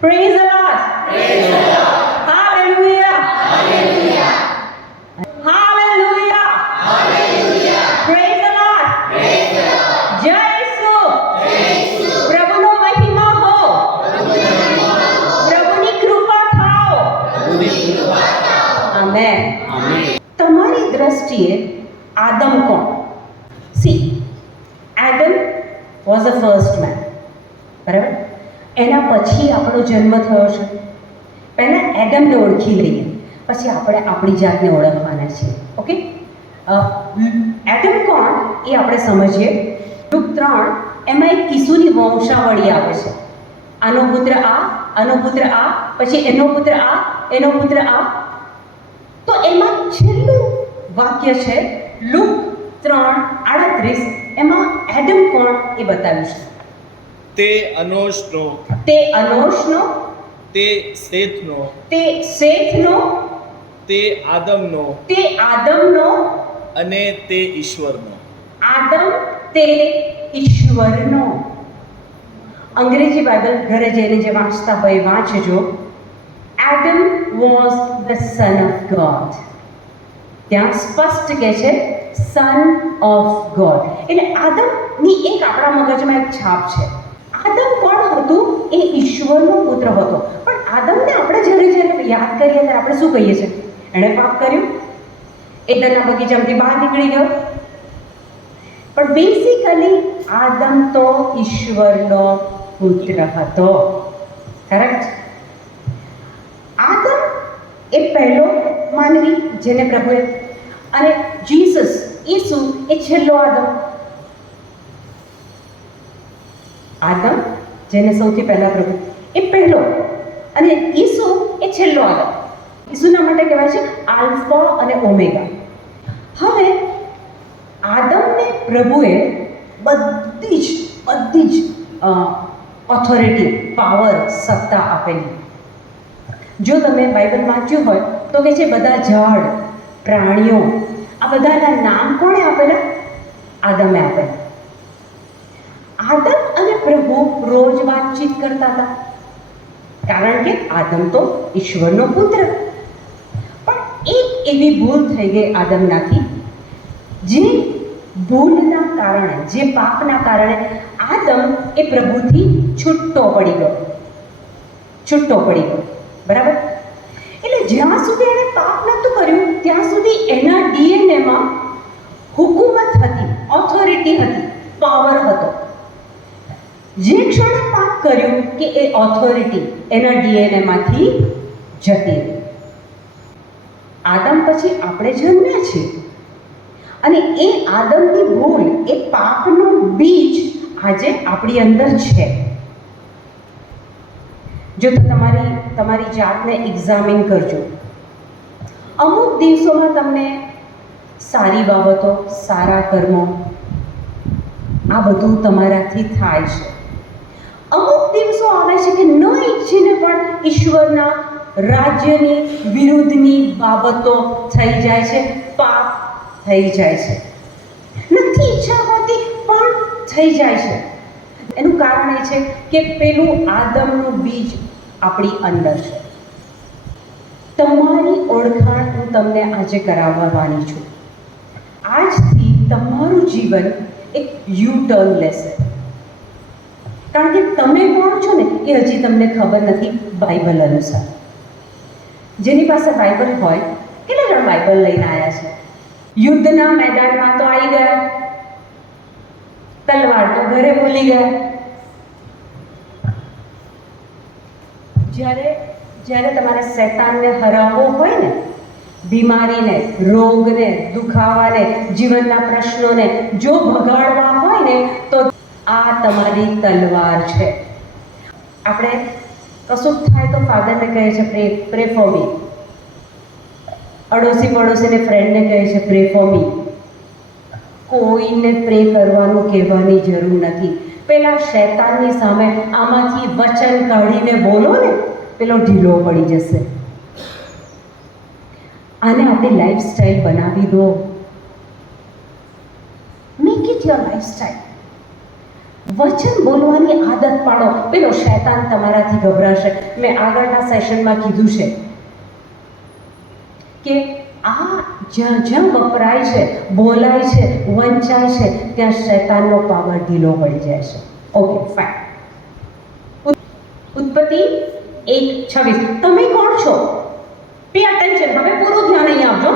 Praise the Lord. Praise the Lord. Hallelujah. Hallelujah. Hallelujah. Hallelujah. Praise the Lord. Praise the Lord. જય ઈસુ. જય ઈસુ. પ્રભુનો મહિમા હો. પ્રભુની મહિમા હો. પ્રભુની કૃપા થાઓ. પ્રભુની કૃપા થાઓ. આમેન. આમેન. તમારી દ્રષ્ટિએ આદમ કોણ? See, Adam was the first man, બરાબર? એના પછી આપણો જન્મ થયો છે. પહેલાં એડમને ઓળખી લઈએ, પછી આપણે આપણી જાતને ઓળખવાના છીએ. ઓકે, એડમ કોણ એ આપણે સમજીએ. લૂક 3 એમાં એક ઈસુની વંશાવળી આવે છે. આનો પુત્ર આ, આનો પુત્ર આ, પછી એનો પુત્ર આ, એનો પુત્ર આ. તો એમાં છેલ્લું વાક્ય છે લૂક 3:38, એમાં એડમ કોણ એ બતાવ્યું છે. તે અનોશનો, તે અનોશનો, તે શેથનો, તે શેથનો, તે આદમનો તે આદમનો, અને તે ઈશ્વરનો. આદમ તે ઈશ્વરનો. અંગ્રેજી બાઇબલ ઘરે જઈને જે વાંચતા હોય વાંચજો. Adam was the son of God. ત્યાં સ્પષ્ટ કહે છે સન ઓફ ગોડ. એટલે આદમની એક આપણા મગજમાં એક છાપ છે. આદમ કોણ હતું? એ ઈશ્વરનો પુત્ર હતો. પણ આદમને આપણે જ્યારે યાદ કરીએ ત્યારે આપણે શું કહીએ છીએ? એણે પાપ કર્યું, એદનના બગીચામાંથી બહાર નીકળી ગયો. પણ બેઝિકલી આદમ તો ઈશ્વરનો પુત્ર હતો. કરેક્ટ? આદમ એ પહેલો માનવી જેને પ્રભુએ, અને જીસસ ઈસુ એ છેલ્લો આદમ. આદમ જેને સૌથી પહેલા પ્રભુ એ પહેલો, અને ઈસુ એ છેલ્લો આદમ. ઈસુના માટે કહેવાય છે આલ્ફા અને ઓમેગા. હવે આદમને પ્રભુએ બધી જ ઓથોરિટી, પાવર, સત્તા આપેલી. જો તમે બાઇબલ વાંચ્યું હોય તો કે છે બધા ઝાડ, પ્રાણીઓ, આ બધાના નામ કોણે આપેલા? આદમે આપેલા. આદમ અને પ્રભુ રોજ વાતચીત કરતા હતા, કારણ કે આદમ તો ઈશ્વરનો પુત્ર. પણ એક એવી ભૂલ થઈ ગઈ આદમનાથી, જે ભૂલના કારણે, જે પાપના કારણે આદમ એ પ્રભુથી છૂટો પડી ગયો. બરાબર? એટલે જ્યાં સુધી એણે પાપ નહોતું કર્યું ત્યાં સુધી એના ડીએનએમાં હુકુમત હતી, ઓથોરિટી હતી, પાવર હતો. જે ક્ષણે પાપ કર્યું કે એ ઓથોરિટી એના ડીએનએમાંથી જતી રહી. આદમ પછી આપણે જન્મ્યા છીએ, અને એ આદમની ભૂલ, એ પાપનું બીજ આજે આપણી અંદર છે. જો તો તમારી જાતને એક્ઝામિન કરજો. અમુક દિવસોમાં તમને સારી બાબતો, સારા કર્મો, આ બધું તમારાથી થાય છે. અમુક દિવસો આવે છે કે ન ઈચ્છીને પણ ઈશ્વરના રાજ્યની વિરુદ્ધની બાબતો થઈ જાય છે, પાપ થઈ જાય છે. નથી ઈચ્છા હોતી પણ થઈ જાય છે. એનું કારણ એ છે કે પેલું આદમનું બીજ આપણી અંદર છે. તમારી ઓળખાણ હું તમને આજે કરાવવાની છું. આજથી તમારું જીવન એક યુ ટર્ન લેશે. કારણ કે તમે કોણ છો ને એ હજી તમને ખબર નથી બાઇબલ અનુસાર. જેની પાસે બાઇબલ હોય, કેટલા જણ બાઇબલ લઈને આવ્યા છે? યુદ્ધના મેદાનમાં તો આવી ગયા, તલવાર તો ઘરે ભૂલી ગયા. જ્યારે તમારે શૈતાનને હરાવવો હોય ને, બીમારીને, રોગને, દુખાવાને, જીવનના પ્રશ્નોને જો ભગાડવા હોય ને, તો આ તમારી તલવાર છે. આપણે કશું થાય તો ફાધરને કહે છે પ્રે ફોર મી, પડોશીને, ફ્રેન્ડને કહે છે પ્રે ફોર મી. કોઈને પ્રે કરવાનું કહેવાની જરૂર નથી. પેલા શૈતાનની સામે આમાંથી વચન કાઢીને બોલો ને, પેલો ઢીલો પડી જશે. આને આપણી લાઈફસ્ટાઈલ બનાવી દો. Make it your lifestyle. વચન બોલવાની આદત પાડો. પેલો શૈતાન તમારાથી ગભરાશે. મેં આગળના સેશનમાં કીધું છે કે આ જ્યાં જ્યાં વપરાય છે, બોલાય છે, વંચાય છે, ત્યાં શૈતાનનો પાવર ઢીલો પડી જાય છે. Okay, fine. ઉત્પત્તિ 1:26. તમે કોણ છો? Pay attention. હવે પૂરું ધ્યાન અહીંયા આપજો.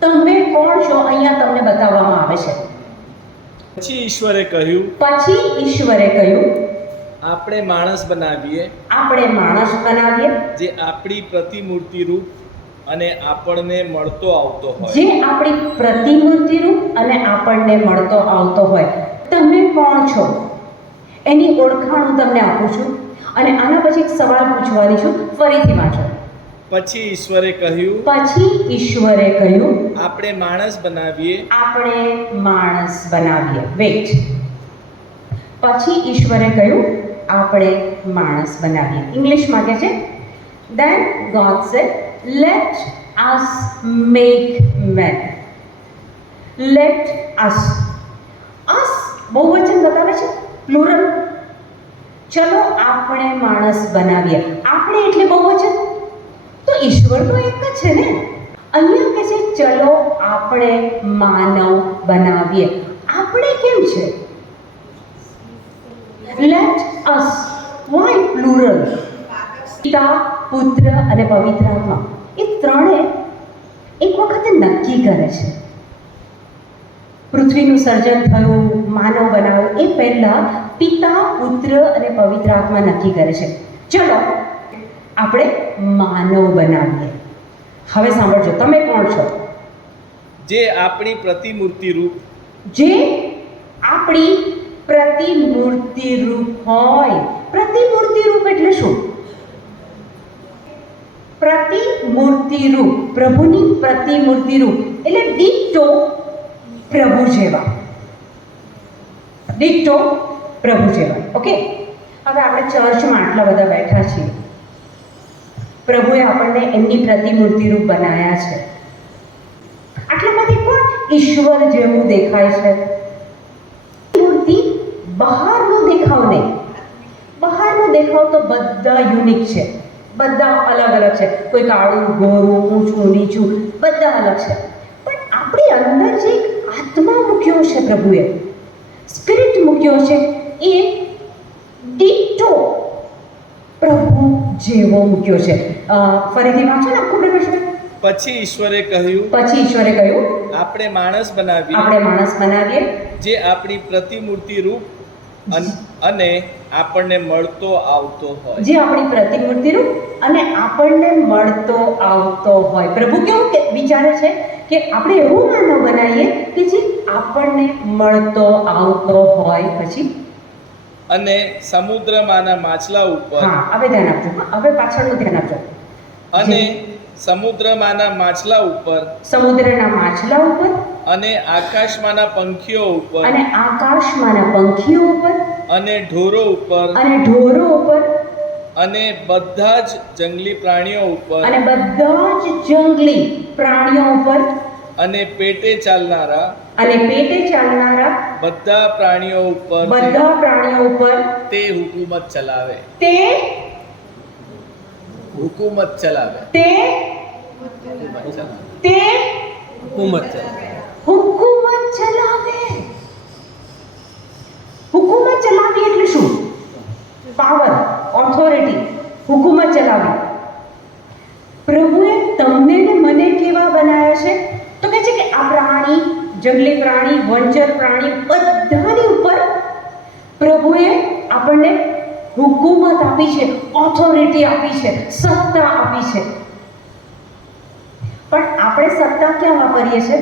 તમે કોણ છો અહીંયા તમને બતાવવામાં આવે છે. પછી ઈશ્વરે કહ્યું, આપણે માણસ બનાવીએ, જે આપણી પ્રતિમૂર્તિ રૂપ અને આપણને મળતો આવતો હોય. તમે કોણ છો એની ઓળખાણ હું તમને આપું છું અને આના પછી એક સવાલ પૂછવાની છું. ફરીથી વાંચો. પછી ઈશ્વરે કહ્યું, આપણે માણસ બનાવીએ. વેઇટ. પછી ઈશ્વરે કહ્યું આપણે માણસ બનાવીએ. ઇંગ્લિશમાં કહે છે then God said let us make man. let us બહુવચન બતાવે છે, પ્લુરલ. ચલો આપણે માણસ બનાવીએ. આપણે એટલે બહુવચન, તો ઈશ્વર તો એક જ છે ને. અહીંયા કહે છે ચલો આપણે માનવ બનાવીએ. આપણે કેમ છે? Let us. Why plural? પિતા, પુત્ર અને પવિત્ર આત્મા એ ત્રણે એક વખતે નક્કી કરે છે. પૃથ્વીનું સર્જન થયું, માનવ બનાવ્યો, એ પહેલા પિતા, પુત્ર અને પવિત્ર આત્મા નક્કી કરે છે ચલો આપણે માનવ બનાવીએ. હવે સાંભળજો, તમે કોણ છો? જે આપણી પ્રતિમૂર્તિ રૂપ હોય. પ્રતિમૂર્તિ રૂપ એટલે શું? પ્રતિમૂર્તિ રૂપ, પ્રભુની પ્રતિમૂર્તિ રૂપ એટલે ડિટ્ટો પ્રભુ જેવા. ઓકે, હવે આપણે ચર્ચમાં આટલા બધા બેઠા છીએ. પ્રભુએ આપણને એમની પ્રતિમૂર્તિ રૂપ બનાવ્યા છે. આટલામાંથી કોણ ઈશ્વર જેવું દેખાય છે? મૂર્તિ બહારનો દેખાવ નહીં. બહારનો દેખાવ તો બધા યુનિક છે, બધા અલગ અલગ છે. કોઈ કાળું, ગોરું, ઊંચું, નીચું, બધા અલગ છે. પણ આપણી અંદર જે એક આત્મા મૂક્યો છે, પ્રભુએ સ્પિરિટ મૂક્યો છે, એ ડિટ્ટો પ્રભુ જેવો મૂક્યો છે. ફરીથી વાંચો ને આખું પ્રવેશ. પછી ઈશ્વરે કહ્યું, આપણે માણસ બનાવીએ, જે આપણી પ્રતિમૂર્તિ રૂપ અને આપણને મળતો આવતો હોય. પ્રભુ કેવું વિચારે છે કે આપણે એવું માનવ બનાવીએ કે જે આપણને મળતો આવતો હોય. પછી અને સમુદ્રમાંના માછલા ઉપર. હવે ધ્યાન આપજો. હવે પાછળનું ધ્યાન આપજો. અને સમુદ્રમાંના માછલા ઉપર, અને આકાશમાંના પંખીઓ ઉપર, અને ઢોરો ઉપર, અને બધા જ જંગલી પ્રાણીઓ ઉપર, અને પેટે ચાલનારા બધા પ્રાણીઓ ઉપર તે હુકુમત ચલાવે. હુકુમત ચલાવે. હુકુમત ચલાવી એટલે શું? Power, authority. હુકુમત ચલાવી. પ્રભુએ તમને ને મને કેવા બનાવ્યા છે? તો કહે છે કે આ પ્રાણી, જંગલી પ્રાણી, વંચર પ્રાણી, બધાની ઉપર પ્રભુએ આપણને હુકુમત આપી છે, ઓથોરિટી આપી છે, સત્તા આપી છે. પણ આપણે સત્તા ક્યાં વાપરીએ છીએ?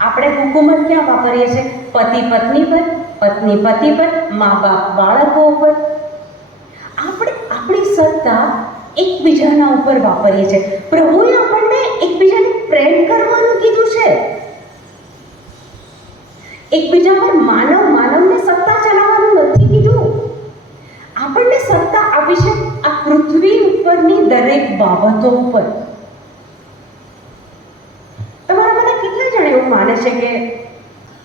આપણે હુકુમત ક્યાં વાપરીએ છીએ? પતિ પત્ની પર, પત્ની પતિ પર, મા બાપ બાળકો ઉપર. આપણે આપણી સત્તા એકબીજાના ઉપર વાપરીએ છીએ. પ્રભુએ આપણને એકબીજાને પ્રેમ કરવાનું કીધું છે. એકબીજા પર માનવને સત્તા ચલાવવાનું નથી કીધું. આપણને સત્તા આપી છે આ પૃથ્વી ઉપરની દરેક બાબતો ઉપર. તમારા મને કેટલા જણ એવું માને છે કે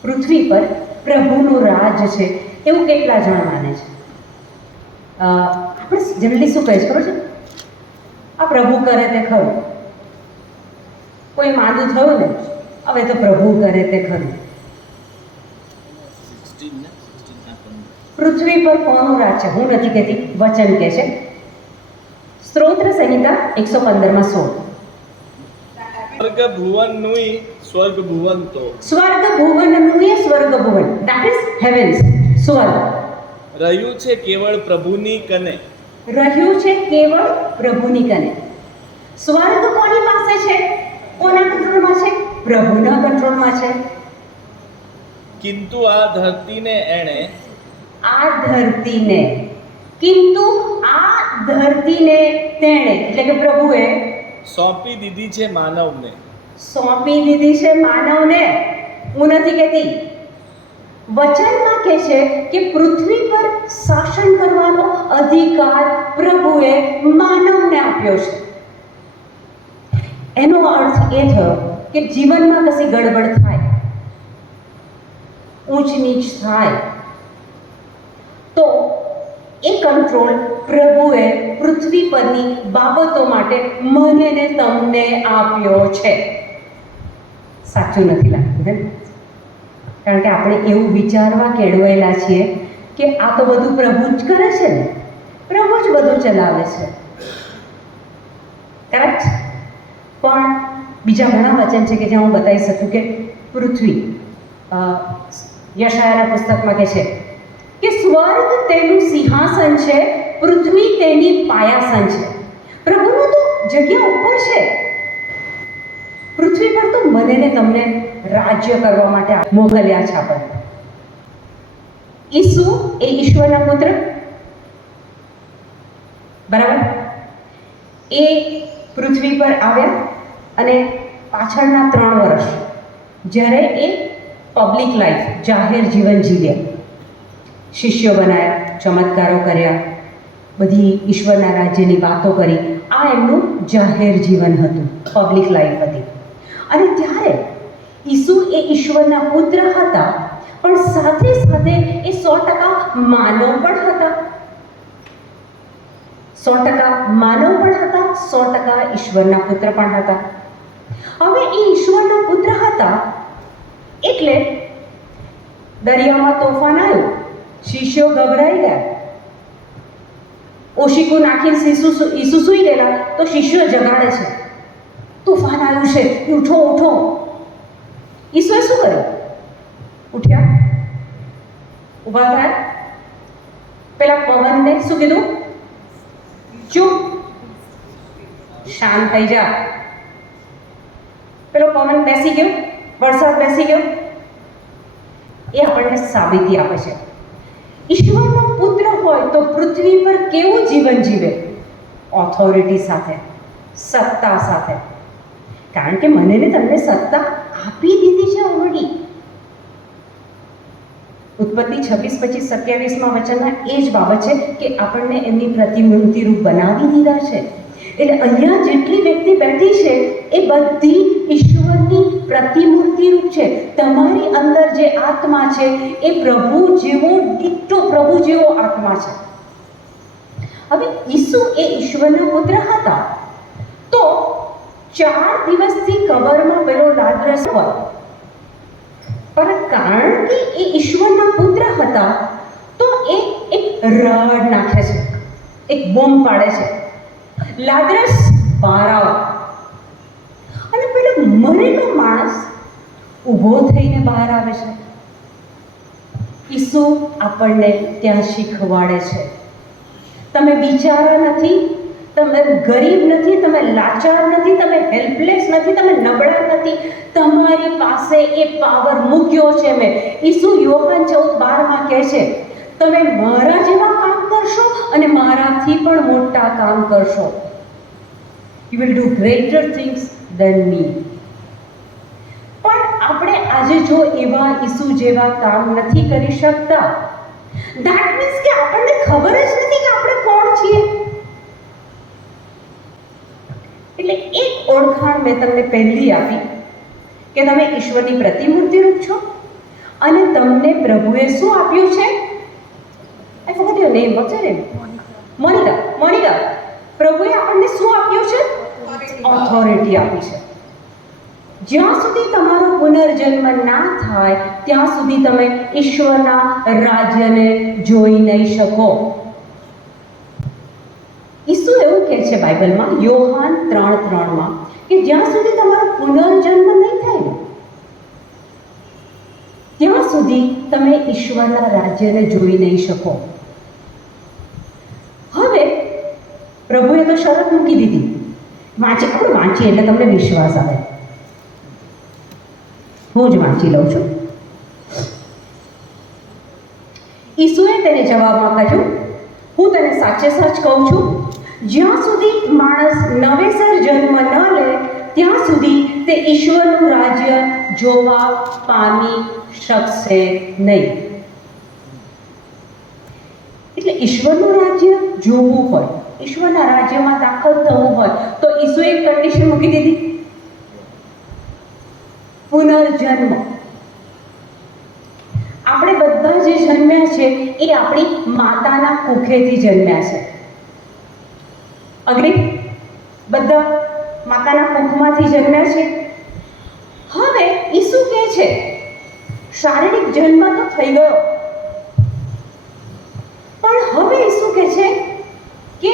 પૃથ્વી પર પ્રભુનું રાજ છે, એવું કેટલા જણ માને છે? આપણે જનરલી શું કહે છે ખબર છે? આ પ્રભુ કરે તે ખરું. કોઈ માંદું થયું ને, હવે તો પ્રભુ કરે તે ખરું. પૃથ્વી પર કોનું રાજ છે? હું નથી કહેતી, વચન કહે છે. સ્ત્રોત્ર સંહિતા 115 માં 16. સ્વર્ગ ભુવનનુંય સ્વર્ગ ભુવન તો સ્વર્ગ ભુવનનું એ સ્વર્ગ ભુવન, that is heavens, સ્વર્ગ રહ્યું છે કેવળ પ્રભુની કને. રહ્યું છે કેવળ પ્રભુની કને. સ્વર્ગ કોની પાસે છે? કોના કંટ્રોલમાં છે? પ્રભુના કંટ્રોલમાં છે. કિંતુ આ ધરતીને એણે આ ધરતીને, કિંતુ આ ધરતીને તેણે એટલે કે પ્રભુએ સોંપી દીધી છે માનવને. સોંપી દીધી છે માનવને. હું નથી કહેતી, વચનમાં કહે છે કે પૃથ્વી પર શાસન કરવાનો અધિકાર પ્રભુએ માનવને આપ્યો છે. એનો અર્થ એ થયો કે જીવનમાં કશી ગડબડ થાય, ઊંચ નીચ થાય, તો એ કંટ્રોલ પ્રભુએ પૃથ્વી પરની બાબતો માટે મને ને તમને આપ્યો છે. સાચું નથી લાગતું ને? કારણ કે આપણે એવું વિચારવા કેળવાયેલા છીએ કે આ તો બધું પ્રભુ જ કરે છે ને, પ્રભુ જ બધું ચલાવે છે. કરેક્ટ? પણ બીજા ઘણા વચન છે કે જ્યાં હું બતાવી શકું કે પૃથ્વી, યશાયાના પુસ્તકમાં કહે છે કે સ્વર્ગ તેનું સિંહાસન છે, પૃથ્વી તેની પાયાસન છે. પ્રભુનું તો જગ્યા ઉપર છે. પૃથ્વી પર તો મને ને તમને રાજ્ય કરવા માટે મોકલ્યા છે આપણને. ઈસુ એ ઈશ્વરના પુત્ર, બરાબર? એ પૃથ્વી પર આવ્યા અને પાછળના 3 વર્ષ જ્યારે એ પબ્લિક લાઈફ, જાહેર જીવન જીવ્યા, શિષ્યો બનાવ્યા, ચમત્કારો કર્યા, બધી ઈશ્વરના રાજ્યની વાતો કરી, આ એમનું જાહેર જીવન હતું, પબ્લિક લાઈફ હતી. અને ત્યારે ઈસુ એ ઈશ્વરના પુત્ર હતા, પણ સાથે સાથે એ 100% માનવ પણ હતા. 100% માનવ પણ હતા, 100% ઈશ્વરના પુત્ર પણ હતા. હવે એ ઈશ્વરના પુત્ર હતા એટલે દરિયામાં તોફાન આવ્યું, શિષ્યો ગભરાઈ ગયા, ઓશિકું નાખીને ઈસુ સૂઈ ગયેલા તો શિષ્યો જગાડે છે, તોફાન આવ્યું છે, ઉઠો ઉઠો. ઈસુએ શું કર્યું? ઉઠ્યા, ઊભા થયા, પેલા પવનને શું કીધું? ચૂપ, શાંત થઈ જા. પેલો પવન બેસી ગયો, વરસાદ બેસી ગયો. એ આપણને સાબિતી આપે છે ઈશ્વરનો પુત્ર હોય તો પૃથ્વી પર કેવું જીવન જીવે? ઓથોરિટી સાથે, સત્તા સાથે. કારણ કે મને ને તમને સત્તા આપી દીધી છે ઓલરેડી. ઉત્પત્તિ 26-25-27 વચનમાં એ જ બાબત છે કે આપણને એમની પ્રતિમૂર્તિ રૂપ બનાવી દીધા છે. એટલે અહીંયા જેટલી વ્યક્તિ બેઠી છે એ બધી ઈશ્વરની પ્રતિમૂર્તિ રૂપ છે. તમારી અંદર જે આત્મા છે એ પ્રભુ જેવો, ડિટ્ટો પ્રભુ જેવો આત્મા છે. હવે ઈસુ એ ઈશ્વરના પુત્ર હતા તો 4 દિવસથી કબરમાં પેલો લાજરસ હોય, પણ કારણ કે એ ઈશ્વરના પુત્ર હતા તો એ એક રડ નાખે છે, એક બોમ્બ પાડે છે, લાજરસ બહાર આવો. અને પેલો મરેલો માણસ ઊભો થઈને બહાર આવે છે. ઈસુ આપણને ત્યાં શીખવાડે છે, તમે બિચારા નથી, તમે ગરીબ નથી, તમે લાચાર નથી, તમે હેલ્પલેસ નથી, તમે નબળા નથી, તમારી પાસે એ પાવર મૂક્યો છે મેં. ઈસુ યોહાન 14:12 કહે છે તમે મારા જેવા કામ કરશો અને મારાથી પણ મોટા કામ કરશો. You will do greater things than me. પણ આપણે આજે જો એવા ઈસુ જેવા કામ નથી કરી શકતા, that means કે આપણને ખબર જ નથી કે આપણે કોણ છીએ. એટલે એક ઓળખાણ મેં તમને પહેલી આપી કે તમે ઈશ્વરની પ્રતિમૂર્તિ રૂપ છો અને તમને પ્રભુએ શું આપ્યું છે? I forgot your name. What's your name? Monica. પ્રભુએ આપણને શું આપ્યું છે? ઓથોરિટી આપી છે. જ્યાં સુધી તમારો પુનર્જન્મ ના થાય ત્યાં સુધી તમે ઈશ્વરના રાજ્યને જોઈ નહીં શકો. ઈસુ એવું કહે છે બાઇબલમાં, યોહાન 3:3 કે જ્યાં સુધી તમારો પુનર્જન્મ નહીં થાય ને ત્યાં સુધી તમે ઈશ્વરના રાજ્યને જોઈ નહીં શકો. હવે પ્રભુએ તો શરત મૂકી દીધી. આપણે વાંચીએ એટલે તમને વિશ્વાસ આવે. હું જ વાંચી લઉં છું. ઈસુએ તેને જવાબમાં કહ્યું, હું તને સાચે સાચ કહું છું, જ્યાં સુધી માણસ નવેસર જન્મ ન લે ત્યાં સુધી તે ઈશ્વરનું રાજ્ય જોવા પામી શકશે નહીં. એટલે ઈશ્વરનું રાજ્ય જોવું હોય, ઈશ્વરના રાજ્યમાં દાખલ થવું હોય તો ઈસુએ એક કન્ડિશન મૂકી દીધી, પુનર્જન્મ. આપણે બધા જે જન્મ્યા છે એ આપણી માતાના કુખેથી જન્મ્યા છે. અગ્રી? બધા માતાના કુખમાંથી જન્મ્યા છે. હવે ઈસુ કહે છે શારીરિક જન્મ તો થઈ ગયો, પણ હવે ઈસુ કહે છે કે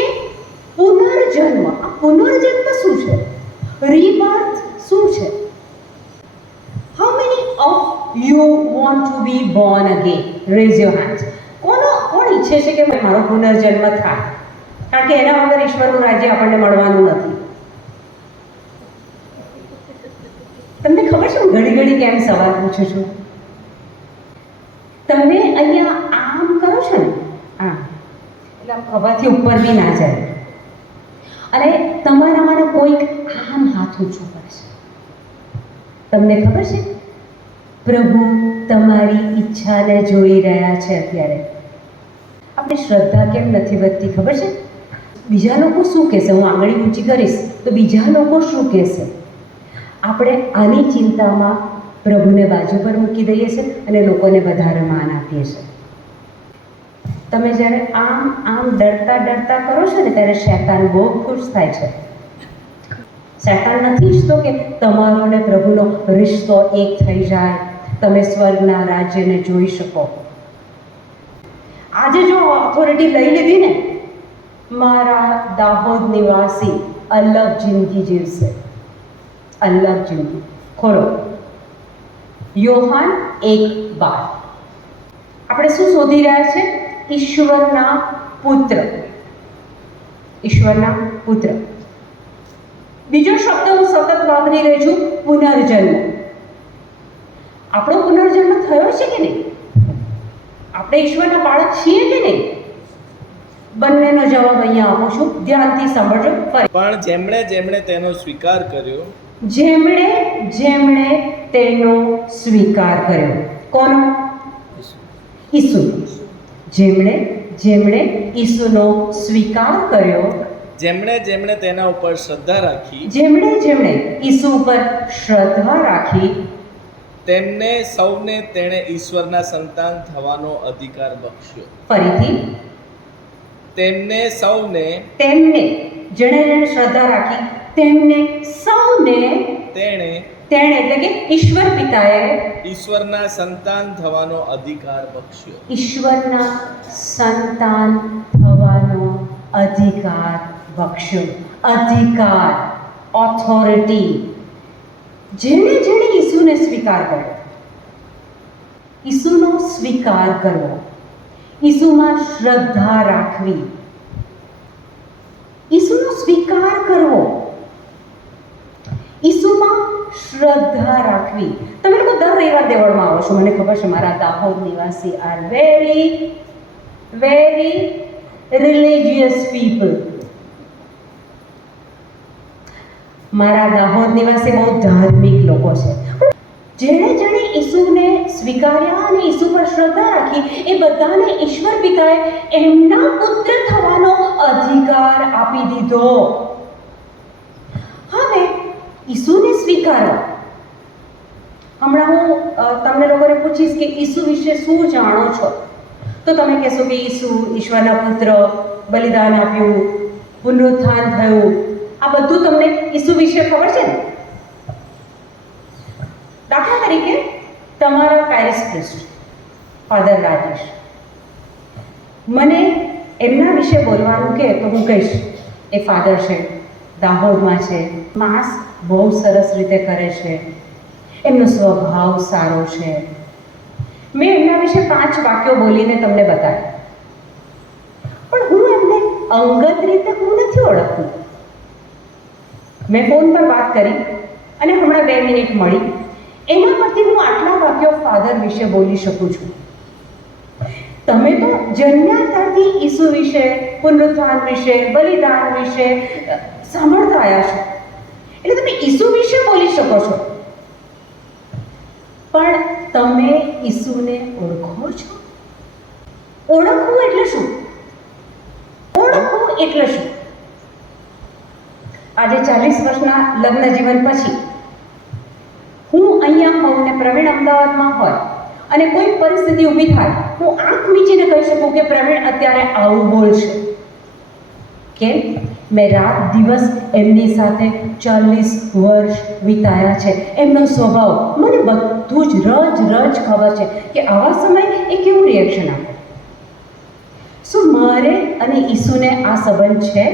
પુનર્જન્મ. આ પુનર્જન્મ શું છે? રીબર્થ શું છે? How many of you want to be born again? Raise your hands. કોણ ઈચ્છે છે કે મારો પુનર્જન્મ થાય? કારણ કે એના વગર ઈશ્વરનું રાજ્ય આપણને મળવાનું નથી. તમને ખબર છે હું ઘડી કેમ સવાલ પૂછું છું? તમે અહીંયા આમ કરો છો ને, આમ એટલે આમ ખભાથી ઉપર બી ના જાય, અને તમારામાં કોઈક આમ હાથ ઊંચું કરે છે. તમને ખબર છે પ્રભુ તમારી ઈચ્છાને જોઈ રહ્યા છે અત્યારે. આપણી શ્રદ્ધા કેમ નથી વધતી ખબર છે? બીજા લોકો શું કહેશે? હું આંગળી ઊંચી કરીશ તો બીજા લોકો શું કહેશે? આપણે આની ચિંતામાં પ્રભુને બાજુ પર મૂકી દઈએ છીએ અને લોકોને વધારે માન આપીએ છીએ. તમે જ્યારે આમ ડરતા કરો છો ને ત્યારે શૈતાન બહુ ખુશ થાય છે. શૈતાન નથી ઈચ્છતો કે તમારો ને પ્રભુનો રિશ્તો એક થઈ જાય, તમે સ્વર્ગના રાજ્યને જોઈ શકો. આજે જો ઓથોરિટી લઈ લીધી ને, મારા દાહોદ નિવાસી અલગ જિંદગી જીવશે, અલગ જિંદગી. ખોલો યોહાન 1:12. આપણે શું શોધી રહ્યા છે? ઈશ્વરના પુત્ર. ઈશ્વરના પુત્ર. બીજો શબ્દ હું સતત વાપરી રહી છું, પુનર્જન્મ. આપણો પુનર્જન્મ થયો છે કે નહીં? આપણે ઈશ્વરના બાળક છીએ કે નહીં? બંનેનો જવાબ અહીંયા આપું છું, ધ્યાનથી સાંભળજો. પણ જેમણે તેનો સ્વીકાર કર્યો, જેમણે તેનો સ્વીકાર કર્યો. કોનો? ઈસુ. જેમણે ઈસુનો સ્વીકાર કર્યો, જેમણે તેના ઉપર શ્રદ્ધા રાખી, જેમણે ઈસુ ઉપર શ્રદ્ધા રાખી, તેમને સૌને તેણે ઈશ્વરના સંતાન થવાનો અધિકાર બખ્શ્યો. ફરીથી, તેમને જેણે શ્રદ્ધા રાખી તેમને સૌને તેણે એટલે કે ઈશ્વર પિતાએ ઈશ્વરના સંતાન થવાનો અધિકાર બખ્શ્યો. ઈશ્વરના સંતાન થવાનો અધિકાર બખ્શ્યો. અધિકાર, ઓથોરિટી. જેણે ઈસુને સ્વીકાર કર્યો, ઈસુનો સ્વીકાર કરવો, ઈસુમાં શ્રદ્ધા રાખવી, ઈસુનો સ્વીકાર કરવો, ઈસુમાં શ્રદ્ધા રાખવી. તમે લોકો દર રવિવાર દેવળમાં આવો છો, મને ખબર છે. મારા દાહોદ નિવાસી આર વેરી રિલિજિયસ પીપલ. મારા દાહોદ નિવાસી બહુ ધાર્મિક લોકો છે. જેણે ઈસુને સ્વીકાર્યા અને ઈસુ પર શ્રદ્ધા રાખી, એ બધાને ઈશ્વર પિતાએ એમના પુત્ર થવાનો અધિકાર આપી દીધો. હવે ઈસુને સ્વીકારવા હમણાં હું તમને લોકોને પૂછીશ કે ઈસુ વિશે શું જાણો છો, તો તમે કહેશો કે ઈસુ ઈશ્વરના પુત્ર, બલિદાન આપ્યું, પુનરુત્થાન થયું, આ બધું તમને ઈસુ વિશે ખબર છે ને? દાખલા તરીકે તમારા પેરિસ પ્રિસ્ટ ફાધર રાજેશ, મને એમના વિશે બોલવાનું કહે તો હું કહીશ એ ફાધર છે, દાહોદમાં છે, માસ બહુ સરસ રીતે કરે છે, એમનો સ્વભાવ સારો છે. મેં એમના વિશે 5 વાક્યો બોલીને તમને બતાવ્યા, પણ હું એમને અંગત રીતે હું નથી ઓળખતું. મેં ફોન પર વાત કરી અને હમણાં 2 મિનિટ મળી, એના પરથી હું આટલા વાક્યો ફાધર વિશે બોલી શકું છું. તમે તો જન્મ્યા ત્યારથી ઈસુ વિશે, પુનરુત્થાન વિશે, બલિદાન વિશે સાંભળતા આવ્યા છો, એટલે તમે ઈસુ વિશે બોલી શકો છો. પણ તમે ઈસુને ઓળખો છો? ઓળખવું એટલે શું? ઓળખવું એટલે શું? આજે 40 વર્ષના લગ્ન જીવન પછી હું અહીંયા હોઉં ને પ્રવીણ અમદાવાદમાં હોય અને કોઈ પરિસ્થિતિ ઊભી થાય, હું આંખ મીચીને કહી શકું કે પ્રવીણ અત્યારે આવું બોલશે. કેમ? મેં રાત દિવસ એમની સાથે 40 વર્ષ વિતાયા છે. એમનો સ્વભાવ મને બધું જ રજ ખબર છે કે આવા સમયે એ કેવું રિએક્શન આપે. શું મારે અને ઈસુને આ સંબંધ છે?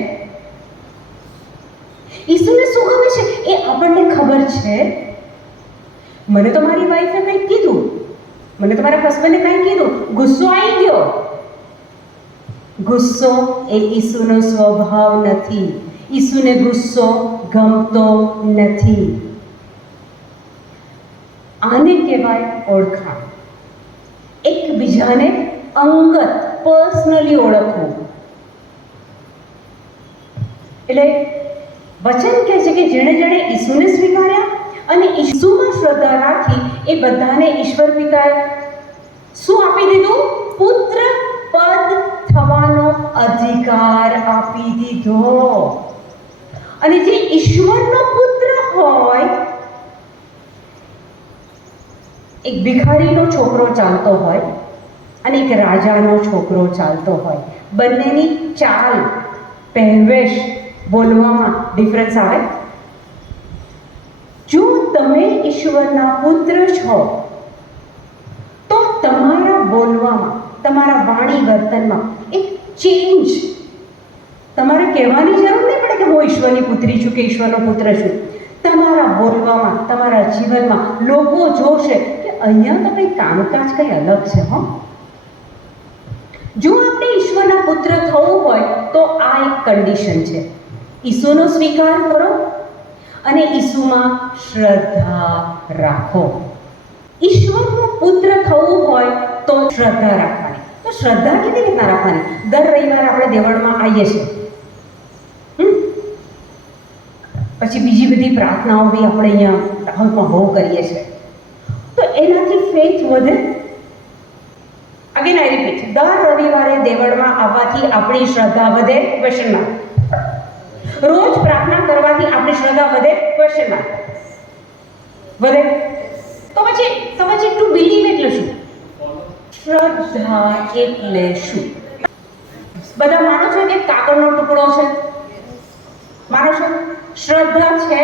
ઈસુને શું ગમે છે એ આપણને ખબર છે. મને તો મારી વાઈફે કંઈક કીધું, મને તો મારા હસબન્ડે કંઈ કીધું, ગુસ્સો આવી ગયો. ગુસ્સો એ ઈસુનો સ્વભાવ નથી. ઈસુને ગુસ્સો ગમતો નથી. આને કહેવાય ઓળખાણ. એકબીજાને અંગત પર્સનલી ઓળખવું. એટલે વચન કહે છે કે જેણે જેણે ઈસુને સ્વીકાર્યા અને ઈસુમાં શ્રદ્ધા રાખી, એ બધાને ઈશ્વર પિતાએ શું આપી દીધું? પુત્ર પદ થવાનો અધિકાર આપી દીધો. અને જે ઈશ્વરનો પુત્ર હોય, એક ભિખારીનો છોકરો ચાલતો હોય અને એક રાજાનો છોકરો ચાલતો હોય, બંનેની ચાલ, પહેરવેશ, બોલવામાં ડિફરન્સ આવે. જો તમે ઈશ્વરના પુત્ર છો તો તમારા બોલવામાં, તમારા વાણી વર્તનમાં એક ચેન્જ, તમારે કહેવાની જરૂર નહીં પડે કે હું ઈશ્વરની પુત્રી છું કે ઈશ્વરનો પુત્ર છું. તમારા બોલવામાં, તમારા જીવનમાં લોકો જોશે કે અહીંયા તો કંઈ કામકાજ કંઈ અલગ છે. જો આપણે ઈશ્વરના પુત્ર થવું હોય તો આ એક કન્ડિશન છે. ઈસુનો સ્વીકાર કરો અને ઈસુમાં શ્રદ્ધા રાખો. ઈશ્વરનો પુત્ર થવું હોય તો શ્રદ્ધા રાખવાની. તો શ્રદ્ધા કેવી રીતના રાખવાની? દર રવિવારે આપણે દેવળમાં આવીએ છીએ, પછી બીજી બધી પ્રાર્થનાઓ બી આપણે અહીંયા દાહોદમાં બહુ કરીએ છીએ, તો એનાથી ફેથ વધે. અગેન આઈ રિપીટ, દર રવિવારે દેવળમાં આવવાથી આપણી શ્રદ્ધા વધે? Question mark. રોજ પ્રાર્થના કરવાથી આપણી શ્રદ્ધા વધે? Question mark. વધે? તો પછી ટુ બિલીવ એટલે શું? શ્રદ્ધા એટલે શું? બધા માનો છો કે કાગળનો ટુકડો છે? માનો છો? શ્રદ્ધા છે,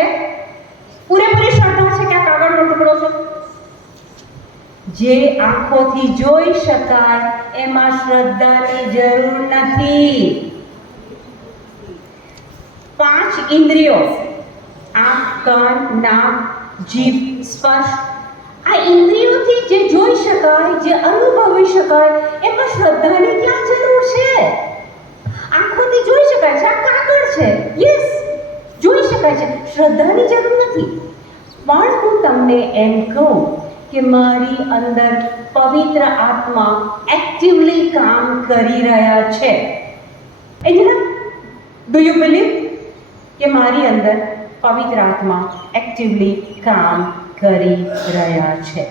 પૂરેપૂરી શ્રદ્ધા છે કે આ કાગળનો ટુકડો છે? જે આંખોથી જોઈ શકાય એમાં શ્રદ્ધાની જરૂર નથી. 5 ઇન્દ્રિયો, આંખ, કાન, નાક, જીભ, સ્પર્શ, આ ઇન્દ્રિયોથી જે જોઈ શકાય, જે અનુભવી શકાય, એમાં શ્રદ્ધાની ક્યાં જરૂર છે? આંખોથી જોઈ શકાય છે, આ કાગળ છે, યસ, જોઈ શકાય છે, શ્રદ્ધાની જરૂર નથી. પણ હું તમને એમ કહું કે મારી અંદર પવિત્ર આત્મા એક્ટિવલી કામ કરી રહ્યા છે. એટલે ડુ યુ બિલીવ કે મારી અંદર પવિત્ર આત્મા એક્ટિવલી કામ કરી રહ્યા છે?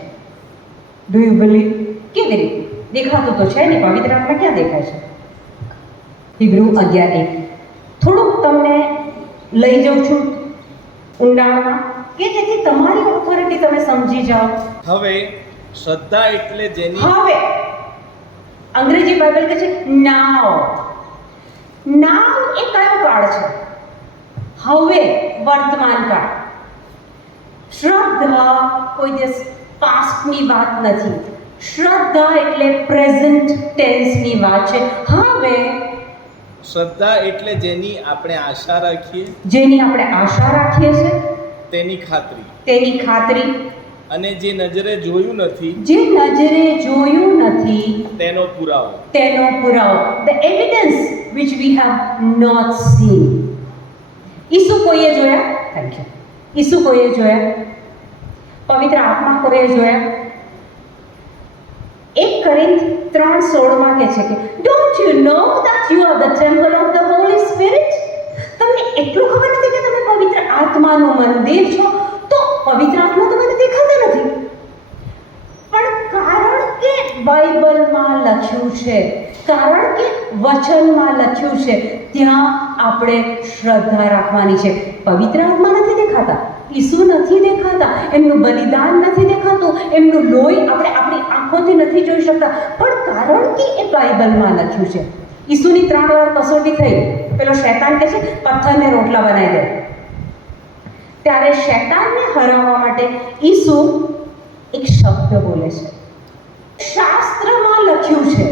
Do you believe? કેવી રીતે? દેખાતું તો છે ને, પવિત્ર આત્મા ક્યાં દેખાય છે? હિબ્રુ 11:1. થોડુંક તમને લઈ જાઉં છું ઊંડાણમાં. કે જેથી તમારી ઓથોરિટી તમે સમજી જાઓ. હવે શ્રદ્ધા એટલે જેની હવે અંગ્રેજી બાઇબલ કહે છે નાવ. નાવ એ કયો કાળ છે? હવે, વર્તમાન કાળ. શ્રદ્ધા કોઈ દિવસ પાસ્ટની વાત નથી. શ્રદ્ધા એટલે પ્રેઝન્ટ ટેન્સની વાત છે. હવે શ્રદ્ધા એટલે જેની આપણે આશા રાખીએ, જેની આપણે આશા રાખીએ છીએ તેની ખાતરી, તેની ખાતરી, અને જે નજરે જોયું નથી જે નજરે જોયું નથી તેનો પુરાવો. તેનો પુરાવો. The evidence which we have not seen. ઈસુ કોઈએ જોયા? Thank you. ઈસુ કોઈએ જોયા? પવિત્ર આત્મા કોઈએ જોયા? 1 કોરિન્થ 3:16 કહે છે કે don't you know that you are the temple of the Holi spirit? તમને એટલું ખબર નથી કે તમે પવિત્ર આત્માનું મંદિર છો? તો પવિત્ર આત્મા તમને દેખાતા નથી. પણ કારણ કે બાઇબલમાં લખ્યું છે, કારણ કે વચનમાં લખ્યું છે, ત્યાં આપણે શ્રદ્ધા રાખવાની છે. પવિત્ર આત્મા નથી દેખાતા, ઈસુ નથી દેખાતા, એમનું બલિદાન નથી દેખાતું, એમનું લોહી આપણે આપણી આંખોથી નથી જોઈ શકતા, પણ કારણ કે એ બાઇબલમાં લખ્યું છે. ઈસુની 3 વાર કસોટી થઈ. પેલો શૈતાન કહે છે પથ્થરને રોટલા બનાવી દે. ત્યારે શૈતાનને હરાવવા માટે ઈસુ એક શબ્દ બોલે છે. શાસ્ત્રમાં લખ્યું છે.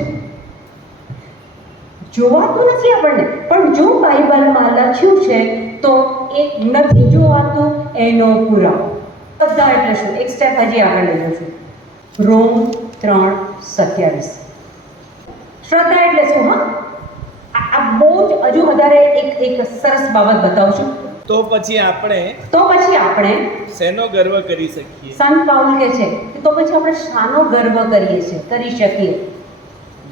જોવાતું નથી આપણને, પણ જો બાઇબલમાં લખ્યું છે તો એ નથી જોવાતું એનો પુરાવો. શ્રદ્ધા એટલે શું? એક સ્ટેપ હજી આગળ લઈ જાઉં છું. રોમ 3:27. શ્રદ્ધા એટલે શું? આ બહુ જ હજુ વધારે એક સરસ બાબત બતાવું છું. તો પછી આપણે શેનો ગર્વ કરી શકીએ? સંત પાઉલ કહે છે કે તો પછી આપણે શાનો ગર્વ કરી શકીએ?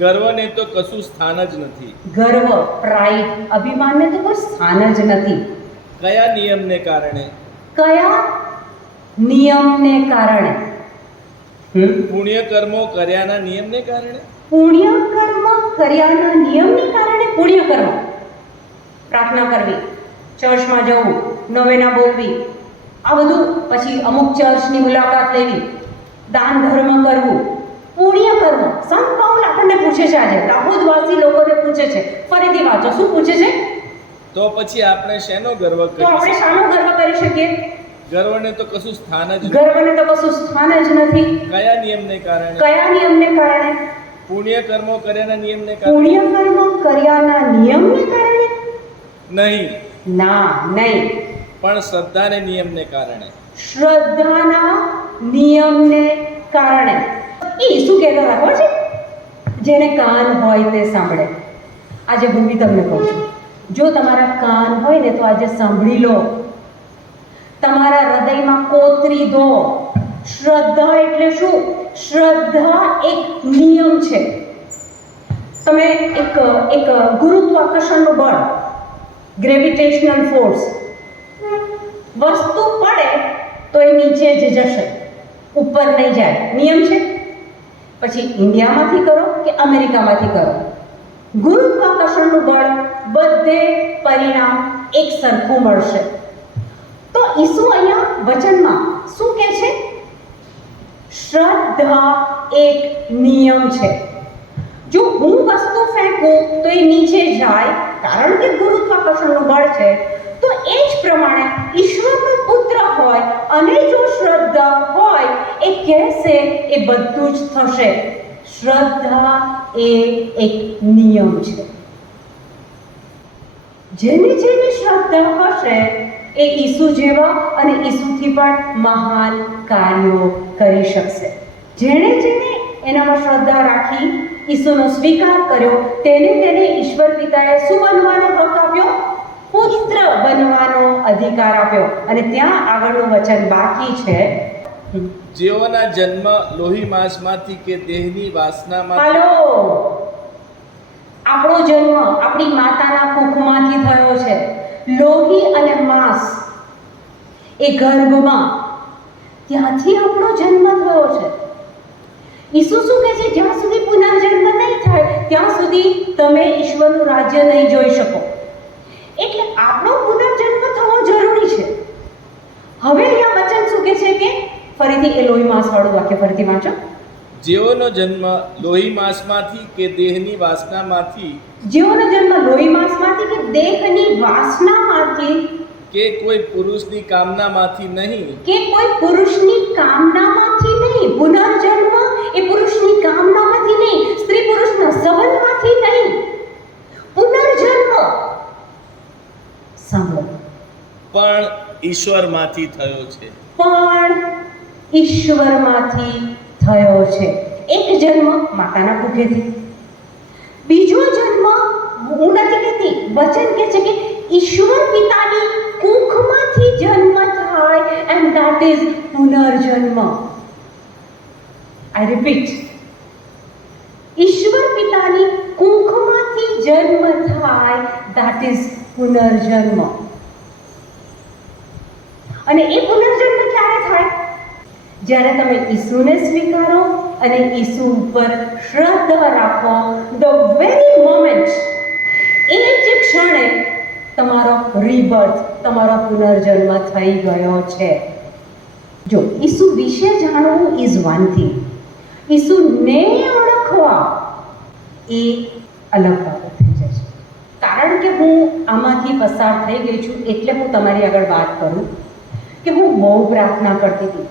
ગર્વને તો કશું સ્થાન જ નથી. ગર્વ, પ્રાઇડ, અભિમાનને તો કોઈ સ્થાન જ નથી. કયા નિયમને કારણે? કયા નિયમને કારણે? પુણ્ય કર્મો કર્યાના નિયમને કારણે. પુણ્ય કર્મ કર્યાના નિયમને કારણે. પુણ્ય કર્મ, પ્રાર્થના કરવી, ચર્ચમાં જવું, નવેના બોલવી, આ બધું, પછી અમુક ચર્ચની મુલાકાત લેવી, દાન ધર્મ કરવું, પુણ્ય કર્મ. સંત પાઉલ આપણને પૂછે છે, આજે દાહોદવાસી લોકોને પૂછે છે. ફરીથી વાંચો, શું પૂછે છે? તો પછી આપણે શેનો ગર્વ તો આપણે કરી? શાનો ગર્વ કરી શકીએ? ગર્વને તો કશું સ્થાન જ નથી. ગર્વને તો કશું સ્થાન જ નથી. કયા નિયમને કારણે? કયા નિયમને કારણે? પુણ્ય કર્મો કર્યાના નિયમને કારણે પુણ્ય કર્મ કર્યાના નિયમને કારણે? નહીં, ના, નહીં. પણ શ્રદ્ધાને નિયમને કારણે. શ્રદ્ધાના નિયમને કારણે. એ શું કહેતા હતા ખબર છે? જેને કાન હોય તે સાંભળે. આજે હું બી તમને કહું છું, જો તમારા કાન હોય ને તો આજે સાંભળી લો, તમારા હૃદયમાં કોતરી દો. શ્રદ્ધા એટલે શું? શ્રદ્ધા એક નિયમ છે. તમે એક ગુરુત્વાકર્ષણનું બળ, ગ્રેવિટેશનલ ફોર્સ, વસ્તુ પડે તો એ નીચે જ જશે, ઉપર નહીં જાય. નિયમ છે. પછી ઇન્ડિયામાંથી કરો કે અમેરિકામાંથી કરો, ગુરુત્વાકર્ષણનું બળ બધે પરિણામ એક સરખું મળશે. તો ઈસુ અહીંયા વચનમાં શું કહે છે? શ્રદ્ધા એક નિયમ છે. જો હું વસ્તુ ફેંકું તો એ નીચે જાય, કારણ કે ગુરુત્વાકર્ષણનું બળ છે. તો એ જ પ્રમાણે ઈશ્વરનો પુત્ર હોય અને જો શ્રદ્ધા હોય, એ કહેશે એ બધું જ થશે. શ્રદ્ધા એ એક નિયમ છે. જેની જેની શ્રદ્ધા હશે એ ઈસુ જેવા અને ઈસુથી પણ મહાન કાર્યો કરી શકશે. જેણે એનામાં શ્રદ્ધા રાખી, ઈસુનો સ્વીકાર કર્યો, તેને ઈશ્વર પિતાએ શું બનવાનો હક આપ્યો? પુત્ર બનવાનો અધિકાર આપ્યો. અને ત્યાં આગળનું વચન બાકી છે. જેઓના જન્મ લોહી માંસમાંથી કે દેહની વાસનામાંથી. હાલો, આપણો જન્મ આપણી માતાના કુખમાંથી થયો છે. લોહી અને માંસ એ ગર્ભમાં, ત્યાંથી આપણો જન્મ થયો છે. ઈસુ શું કહે છે? જ્યાં સુધી પુનર્જન્મ નહીં થાય ત્યાં સુધી તમે ઈશ્વરનું રાજ્ય નહીં જોઈ શકો. એટલે આપણો પુનર્જન્મ થવો જરૂરી છે. હવે અહીંયા ફરીથી એ લોહી માંસવાળું વાક્ય ફરીથી વાંચો. જેઓનો જન્મ લોહી માંસમાંથી કે દેહની વાસનામાંથી જેઓનો જન્મ લોહી માંસમાંથી કે દેહની વાસનામાંથી કે કોઈ પુરુષની કામનામાંથી નહીં, કે કોઈ પુરુષની કામનામાંથી નહીં. પુનર્જન્મ એ પુરુષની કામનામાંથી નહીં, સ્ત્રી પુરુષના સંબંધમાંથી નહીં. પુનર્જન્મ સાંભળો, પણ ઈશ્વરમાંથી થયો છે. પણ ઈશ્વરમાંથી થયો છે. એક જન્મ માતાના કુખેથી, બીજો જન્મ હું નથી કહેતી, વચન કહે છે કે ઈશ્વર પિતાની કુખમાંથી જન્મ થાય, એન્ડ ધેટ ઇઝ પુનર્જન્મ. આઈ રિપીટ, ઈશ્વર પિતાની કુખમાંથી જન્મ થાય, ધેટ ઇઝ પુનર્જન્મ. અને એ પુનર્જન્મ ક્યારે થાય? જ્યારે તમે ઈસુને સ્વીકારો અને ઈસુ ઉપર શ્રદ્ધા રાખો. ધ વેરી મોમેન્ટ, એ જ ક્ષણે તમારો રીબર્થ, તમારો પુનર્જન્મ થઈ ગયો છે. જો ઈસુ વિશે જાણવું ઇઝ વન થિંગ, ઈસુને ઓળખવા એ અલગ બાબત થઈ જાય છે. કારણ કે હું આમાંથી પસાર થઈ ગઈ છું એટલે હું તમારી આગળ વાત કરું કે હું બહુ પ્રાર્થના કરતી હતી.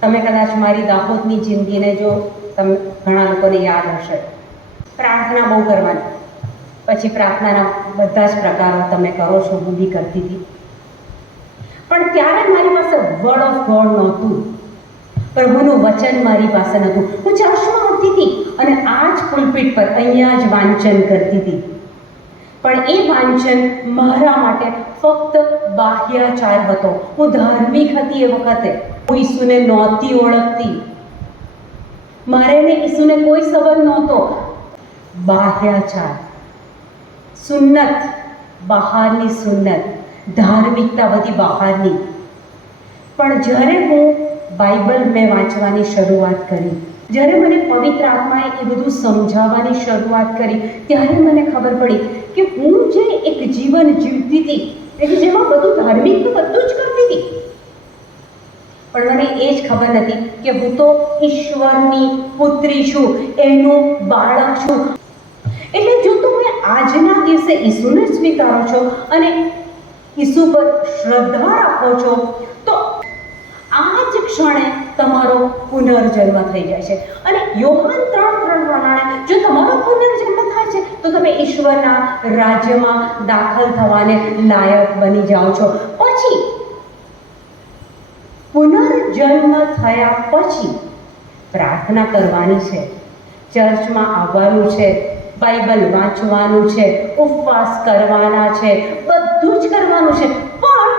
તમે કદાચ મારી દાહોદની જિંદગીને જો તમે ઘણા લોકોને યાદ હશે, પ્રાર્થના બહુ કરવાની. પછી પ્રાર્થનાના બધા જ પ્રકારો તમે કરો છો, હું બી કરતી હતી. પણ ત્યારે મારી પાસે વર્ડ ઓફ ગોડ નહોતું, પ્રભુનું વચન મારી પાસે નહોતું. હું ચર્ચમાં આવતી હતી અને આ જ પુલપીટ પર અહીંયા જ વાંચન કરતી હતી. પણ એ વાંચન મારા માટે ફક્ત બાહ્યાચાર હતો. હું ધાર્મિક હતી એ વખતે. હું ઈસુને નહોતી ઓળખતી. મારે ને ઈસુને કોઈ સંબંધ નહોતો. બાહ્યાચાર, સુન્નત, બહારની સુન્નત, ધાર્મિકતા બધી બહારની. પણ જ્યારે હું બાઇબલ મેં વાંચવાની શરૂઆત કરી, જ્યારે મને પવિત્ર આત્માએ એ બધું સમજાવવાની શરૂઆત કરી, ત્યારે મને ખબર પડી કે હું જે એક જીવન જીવતી હતી, એટલે જેમાં બધું ધાર્મિક તો બધું જ કરતી હતી, પણ મને એ જ ખબર નથી કે હું તો ઈશ્વરની પુત્રી છું, એનું બાળક છું. એટલે જો તમે આજના દિવસે ઈસુને સ્વીકારો છો અને ઈસુ પર શ્રદ્ધા રાખો છો, તો આ જ ક્ષણે તમારો પુનર્જન્મ થઈ જાય છે. અને યોહાન 3:3 પ્રમાણે જો તમારો પુનર્જન્મ થાય છે તો તમે ઈશ્વરના રાજ્યમાં દાખલ થવાને લાયક બની જાઓ છો. પછી પુનર્જન્મ થયા પછી પ્રાર્થના કરવાની છે, ચર્ચમાં આવવાનું છે, બાઇબલ વાંચવાનું છે, ઉપવાસ કરવાના છે, બધું જ કરવાનું છે. પણ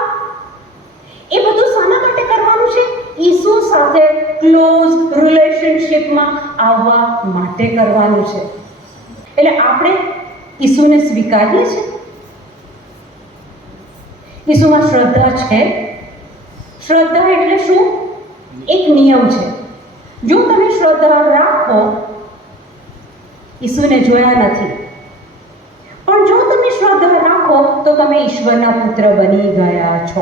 એ બધું શાના માટે કરવાનું છે? ઈસુ સાથે ક્લોઝ રિલેશનશિપમાં આવવા માટે કરવાનું છે. એટલે આપણે ઈસુને સ્વીકારીએ છીએ, ઈસુમાં શ્રદ્ધા છે. શ્રદ્ધા એટલે શું? એક નિયમ છે. જો તમે શ્રદ્ધા રાખો, ઈસુને જોયા નથી, પણ જો તમે શ્રદ્ધા રાખો તો તમે ઈશ્વરના પુત્ર બની ગયા છો.